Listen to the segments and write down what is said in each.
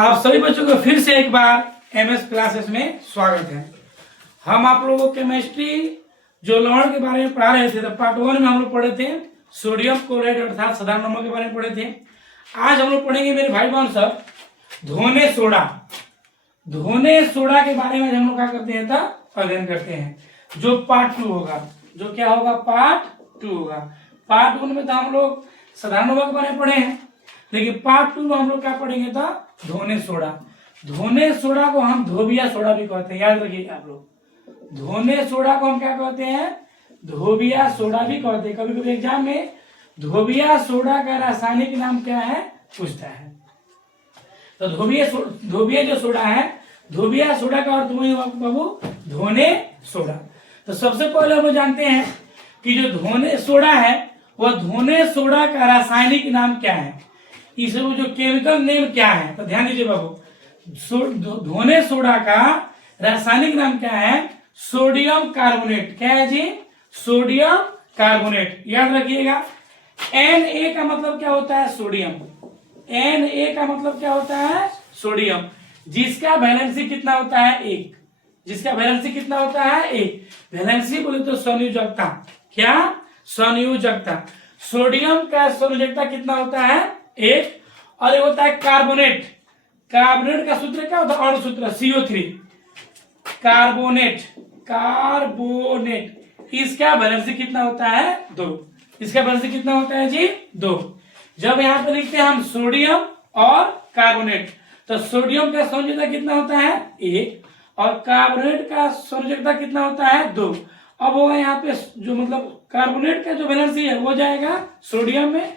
आप सभी बच्चों को फिर से एक बार एमएस क्लासेस में स्वागत है। हम आप लोगों को केमिस्ट्री जो लवण के बारे में पढ़ा रहे थे, तो पार्ट 1 में हम लोग पढ़े थे सोडियम क्लोराइड अर्थात साधारण नमक के बारे में पढ़े थे। आज हम लोग पढ़ेंगे मेरे भाई बहन सब धोने सोडा। धोने सोडा के बारे में हम लोग क्या करते हैं तो अध्ययन करते हैं, जो पार्ट 2 होगा। जो क्या होगा? पार्ट 2 होगा। पार्ट 1 में तो हम लोग साधारण नमक के बारे में पढ़े हैं, लेकिन पार्ट 2 में हम लोग क्या पढ़ेंगे तो धोने सोडा। धोने सोडा को हम धोबिया सोडा भी कहते हैं, याद रखिएगा आप लोग। धोने सोडा को हम क्या कहते हैं? धोबिया सोडा भी कहते हैं। कभी कभी एग्जाम में धोबिया सोडा का रासायनिक नाम क्या है पूछता है। तो धोबिया जो सोडा है, धोबिया सोडा का अर्थ वही बाबू धोने सोडा। तो सबसे पहले हम जानते हैं कि जो धोने सोडा है वह धोने सोडा का रासायनिक नाम क्या है, इसमें जो केमिकल नेम क्या है। तो ध्यान दीजिए बाबू, धोने सोडा का रासायनिक नाम क्या है? Sodium carbonate. क्या है जी? Sodium carbonate. याद रखिएगा, Na का मतलब क्या होता है? सोडियम। Na का मतलब क्या होता है? सोडियम, जिसका वैलेंसी कितना होता है? 1। जिसका वैलेंसी कितना होता है? 1। वैलेंसी बोले तो संयोजकता। क्या? संयोजकता। सोडियम का संयोजकता कितना होता है? 1। और ये होता है कार्बोनेट। कार्बोनेट का सूत्र क्या होता है? अणु सूत्र CO3। कार्बोनेट, कार्बोनेट, इसका वैलेंसी कितना होता है? 2। इसका वैलेंसी कितना होता है जी? 2। जब यहाँ पे लिखते हैं हम सोडियम और कार्बोनेट, तो सोडियम का संयोजकता कितना होता है? 1। और कार्बोनेट का संयोजकता कितना होता है? 2। अब होगा यहाँ पे जो मतलब कार्बोनेट का जो वैलेंसी है वो जाएगा सोडियम में,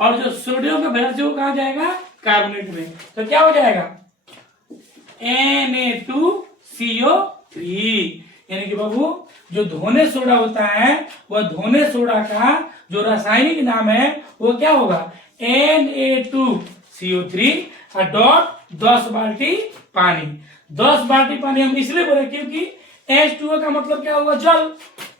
और जो सोडियम का वैलेंसी वो कहाँ जाएगा? कार्बोनेट में। तो क्या हो जाएगा? Na2CO3। यानी कि बाबू जो धोने सोडा होता है वह धोने सोडा का जो रासायनिक नाम है वो क्या होगा? Na2CO3 डॉट 10 बाल्टी पानी। 10 बाल्टी पानी हम इसलिए बोले क्योंकि H2O का मतलब क्या हुआ? जल।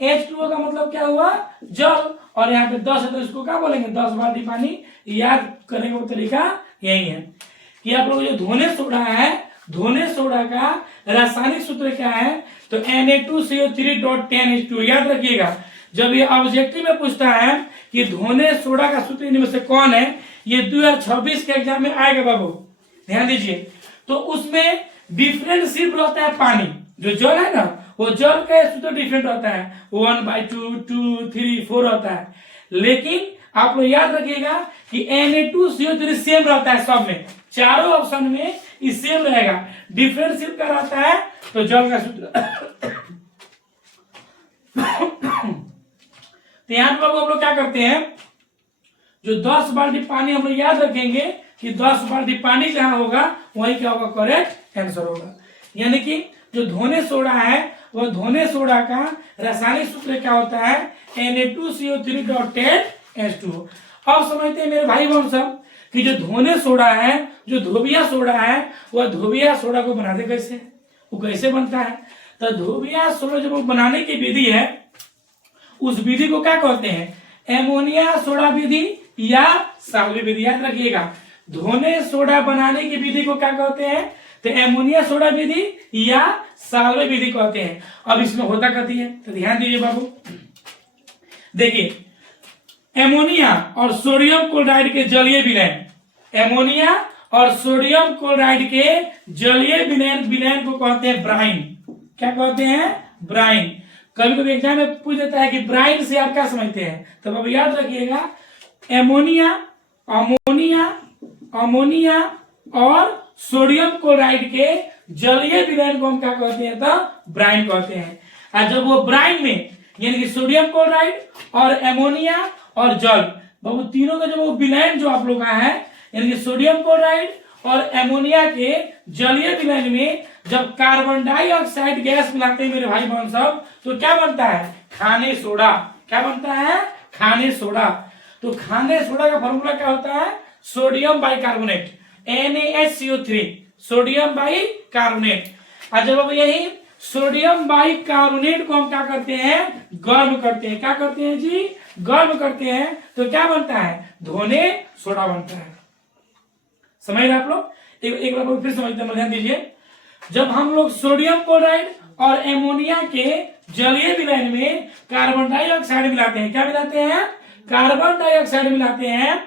H2O का मतलब क्या हुआ? जल। और यहाँ पे 10 है तो इसको क्या बोलेंगे? 10 बाल्टी पानी। याद करने का तरीका यही है कि आप लोग जो धोने सोडा है, धोने सोडा का रासायनिक सूत्र क्या है? तो Na2CO3.10H2। याद रखिएगा, जब ये ऑब्जेक्टिव में पूछता है कि धोने सोडा का सूत्र इनमें से कौन है, ये 2026 के एग्जाम में आएगा बाबू, ध्यान दीजिए। तो उसमें डिफरेंट सिर्फ रहता है पानी। जो जल है ना, वो जल का सूत्र डिफरेंट रहता है, 1/2, 2, 3, 4 रहता है। लेकिन आप लोग याद रखिएगा कि Na2CO3 सेम रहता है सब में, चारों ऑप्शन में ये सेम रहेगा। डिफरेंट सिर्फ का रहता है तो जल का सूत्र। तो यहाँ पर हम लोग क्या करते हैं, जो 10 बाल्टी पानी हम लोग याद रखेंगे कि 10 बाल्टी पानी जहां होगा वही क्या होगा? करेक्ट आंसर होगा। यानी कि जो धोने सोडा है वह धोने सोडा का रासायनिक सूत्र क्या होता है? Na2CO3.10H2। अब समझते हैं मेरे भाई बहन सब कि जो धोने सोडा है, जो धोबिया सोडा है, वह धोबिया सोडा को बनाते कैसे? वो कैसे बनता है? तो धोबिया सोडा जो बनाने की विधि है उस विधि को क्या कहते हैं? एमोनिया सोडा विधि या साल्वे विधि। याद रखिएगा, धोने सोडा बनाने की विधि को क्या कहते हैं? तो एमोनिया सोडा विधि या साल्वे विधि कहते हैं। अब इसमें होता कथी है? तो ध्यान दीजिए बाबू, देखिए, एमोनिया और सोडियम क्लोराइड के जलीय विलयन, एमोनिया और सोडियम क्लोराइड के जलीय विलयन को कहते हैं ब्राइन। क्या कहते हैं? ब्राइन। कभी कभी एग्जाम में पूछ देता है कि ब्राइन से आप क्या समझते हैं, तो अब याद रखिएगा, एमोनिया, अमोनिया, अमोनिया और सोडियम क्लोराइड के जलीय विलयन को हम क्या कहते हैं? तो ब्राइन कहते हैं। और जब वो ब्राइन में यानी कि सोडियम क्लोराइड और एमोनिया और जल, बाबू तीनों का जब वो विलयन जो आप लोग का है, यानी कि सोडियम क्लोराइड और एमोनिया के जलीय विलयन में जब कार्बन डाइऑक्साइड गैस मिलाते हैं मेरे भाई बहन सब, तो क्या बनता है? खाने सोडा। क्या बनता है? खाने सोडा। तो खाने सोडा का फॉर्मूला क्या होता है? Sodium bicarbonate, NaHCO3, sodium bicarbonate. और जब अब यही सोडियम बाइकार्बोनेट को हम क्या करते हैं? गर्म करते हैं। क्या करते हैं जी? गर्म करते हैं। तो क्या बनता है? धोने सोडा बनता है। समझ रहे आप लोग? एक बार फिर समझते हैं, ध्यान दीजिए। जब हम लोग सोडियम क्लोराइड और एमोनिया के जलीय विलयन में कार्बन डाइऑक्साइड मिलाते हैं, क्या मिलाते हैं? कार्बन डाइऑक्साइड मिलाते हैं,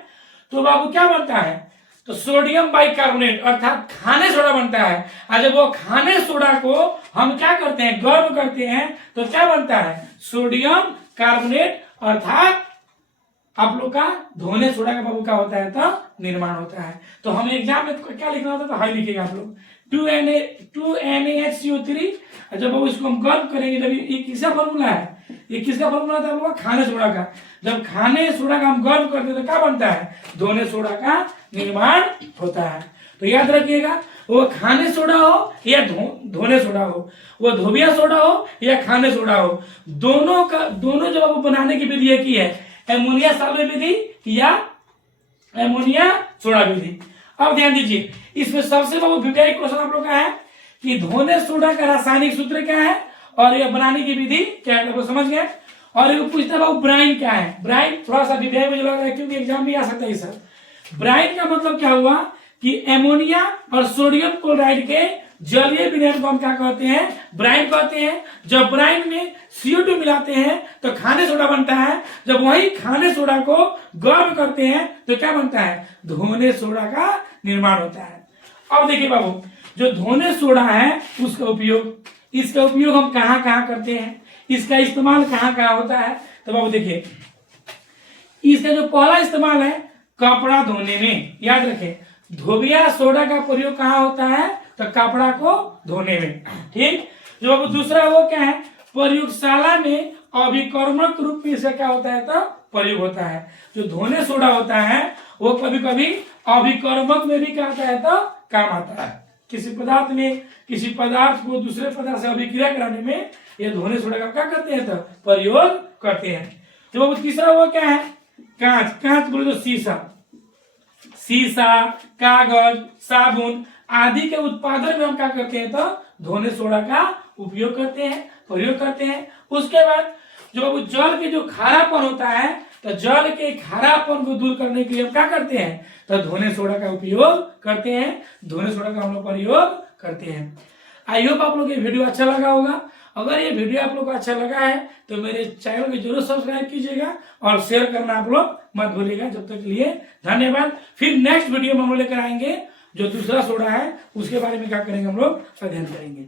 तो बाबू क्या बनता है? तो सोडियम बाइकार्बोनेट अर्थात खाने सोडा बनता है। और जब वो खाने सोडा को हम क्या करते हैं? गर्म करते हैं, तो क्या बनता है? सोडियम कार्बोनेट अर्थात आप लोग का धोने सोडा का बाबू क्या होता है? तो निर्माण होता है। तो हमें एग्जाम में क्या लिखना होता है? तो हाई लिखेगा आप लोग 2NaHCO3। जब वो इसको हम गर्म करेंगे, जब ये किसका फॉर्मूला है? ये किसका फॉर्मूला था? वो खाने सोडा का। जब खाने सोडा का हम गर्म करते हैं तो क्या बनता है? धोने सोडा का निर्माण होता है। तो याद रखिएगा, वो खाने सोडा हो या धोने सोडा हो, वो धोबिया सोडा हो या खाने सोडा हो, दोनों जब वो बनाने की विधि एक ही है, एमोनिया सॉल्वेंट विधि या एमोनिया सोडा विधि। अब ध्यान दीजिए, इसमें सबसे बड़ा विवेक क्वेश्चन आप लोग का है कि धोने सोडा का रासायनिक सूत्र क्या है और यह बनाने की विधि क्या है, तो समझ गए। और ये पूछता है ब्राइन क्या है? ब्राइन थोड़ा सा विवेक में लग रहा है क्योंकि एग्जाम में आ सकता है सर। ब्राइन का मतलब क्या हुआ कि एमोनिया और सोडियम क्लोराइड के जलीय विलयन को हम क्या कहते हैं? ब्राइन कहते हैं। जब ब्राइन में CO2 मिलाते हैं तो खाने सोडा बनता है। जब वही खाने सोडा को गर्म करते हैं तो क्या बनता है? धोने सोडा का निर्माण होता है। अब देखिए बाबू, जो धोने सोडा है इसका उपयोग हम कहाँ कहाँ करते हैं, इसका इस्तेमाल कहाँ कहाँ होता है? तो बाबू देखिए, इसका जो पहला इस्तेमाल है कपड़ा धोने में, याद रखें, धोबिया सोडा का प्रयोग कहाँ होता है? तो कपड़ा को धोने में, ठीक। जो बाबू दूसरा वो क्या है? प्रयोगशाला में अभिकर्मक रूप में इसका क्या होता है? तो प्रयोग होता है। जो धोने सोडा होता है वो कभी कभी अभिकर्मक में भी क्या आता है? तो काम आता है। किसी पदार्थ को दूसरे पदार्थ से अभिक्रिया कराने में ये धोने सोडा का क्या करते हैं? तो प्रयोग करते हैं। जो बाबू तीसरा वो क्या है? कांच बोले तो शीशा, कागज, साबुन आदि के उत्पादन में हम क्या करते हैं? तो धोने सोडा का उपयोग करते हैं, प्रयोग करते हैं। उसके बाद जो बाबू जल के जो खारापन होता है, तो जल के खारापन को दूर करने के लिए हम क्या करते हैं? तो धोने सोडा का उपयोग करते हैं, धोने सोडा का हम लोग प्रयोग करते हैं। आई होप आप लोग ये वीडियो अच्छा लगा होगा। अगर ये वीडियो आप लोग को अच्छा लगा है तो मेरे चैनल को जरूर सब्सक्राइब कीजिएगा और शेयर करना आप लोग मत भूलिएगा। जब तक के लिए धन्यवाद। फिर नेक्स्ट वीडियो में हम लोग लेकर आएंगे जो दूसरा सोडा है उसके बारे में क्या करेंगे, हम लोग अध्ययन करेंगे।